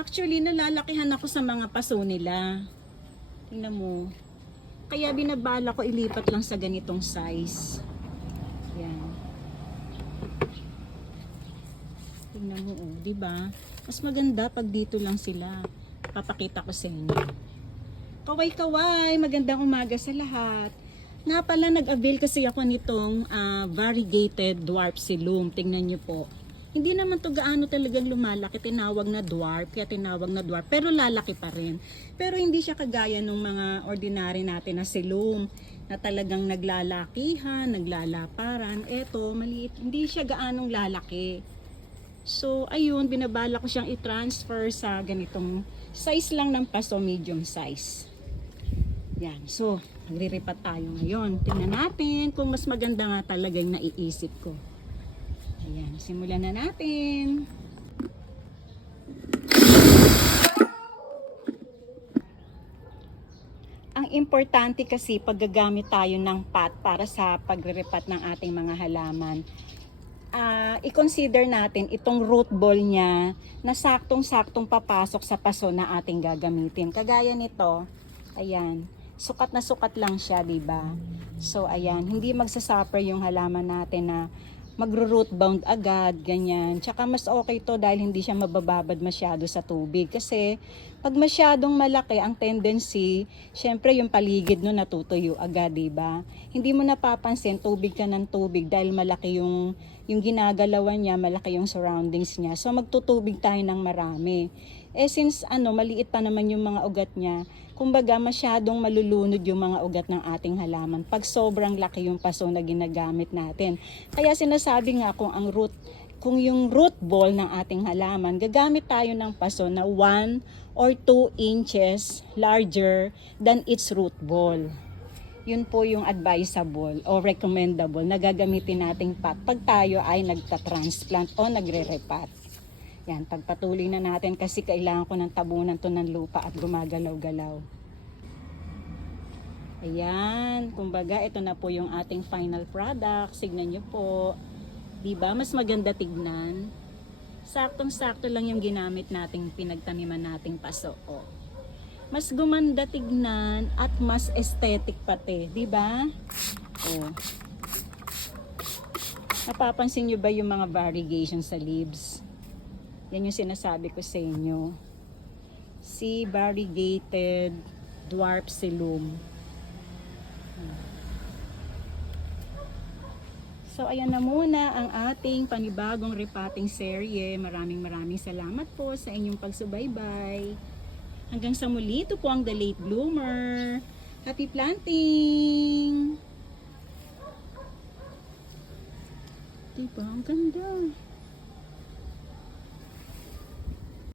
Actually, nalalakihan ako sa mga paso nila. Tingnan mo. Kaya binabala ko ilipat lang sa ganitong size. Yan. Tingnan mo, oh, 'di ba? Mas maganda pag dito lang sila. Papakita ko sa inyo. Kaway-kaway, magandang umaga sa lahat. Nga pala, nag-avail kasi ako nitong variegated dwarf silum. Tingnan nyo po. Hindi naman to gaano talagang lumalaki, tinawag na dwarf, kaya tinawag na dwarf, pero lalaki pa rin. Pero hindi siya kagaya ng mga ordinary natin na silum, na talagang naglalakihan, naglalaparan. Eto, maliit, hindi siya gaanong lalaki. So, ayun, binabala ko siyang i-transfer sa ganitong size lang ng paso, medium size. Yan, so, magriripat tayo ngayon. Tingnan natin kung mas maganda nga talaga yung naiisip ko. Ayan, simulan na natin. Ang importante kasi pag gagamit tayo ng pot para sa pagriripat ng ating mga halaman, i-consider natin itong root ball niya na saktong-saktong papasok sa paso na ating gagamitin. Kagaya nito, ayan, sukat na sukat lang siya, diba? So, ayan, hindi magsasuffer yung halaman natin na magro-root bound agad, ganyan. Tsaka mas okay to dahil hindi siya mabababad masyado sa tubig. Kasi pag masyadong malaki ang tendency, syempre yung paligid no natutuyo agad, diba? Hindi mo napapansin, tubig ka ng tubig dahil malaki yung ginagalawan niya, malaki yung surroundings niya. So magtutubig tayo ng marami. Since maliit pa naman yung mga ugat niya, kumbaga masyadong malulunod yung mga ugat ng ating halaman pag sobrang laki yung paso na ginagamit natin. Kaya sinasabi nga kung yung root ball ng ating halaman, gagamit tayo ng paso na 1 or 2 inches larger than its root ball. Yun po yung advisable o recommendable na gagamitin nating pot pag tayo ay nagta-transplant o nagre-repat. Yan, pagpatuloy na natin kasi kailangan ko ng tabunan to ng lupa at gumagalaw-galaw. Ayan, kumbaga ito na po yung ating final product. Signan nyo po. Diba? Mas maganda tignan. Saktong-sakto lang yung ginamit nating pinagtaniman nating paso. Oh. Mas gumanda tignan at mas aesthetic pati. Diba? Oh. Napapansin nyo ba yung mga variegation sa leaves? Yan yung sinasabi ko sa inyo. Si variegated dwarf silum. So ayan na muna ang ating panibagong repotting serye. Maraming salamat po sa inyong pagsubaybay. Hanggang sa muli, ito po ang The Late Bloomer. Happy planting! Diba? Ang ganda.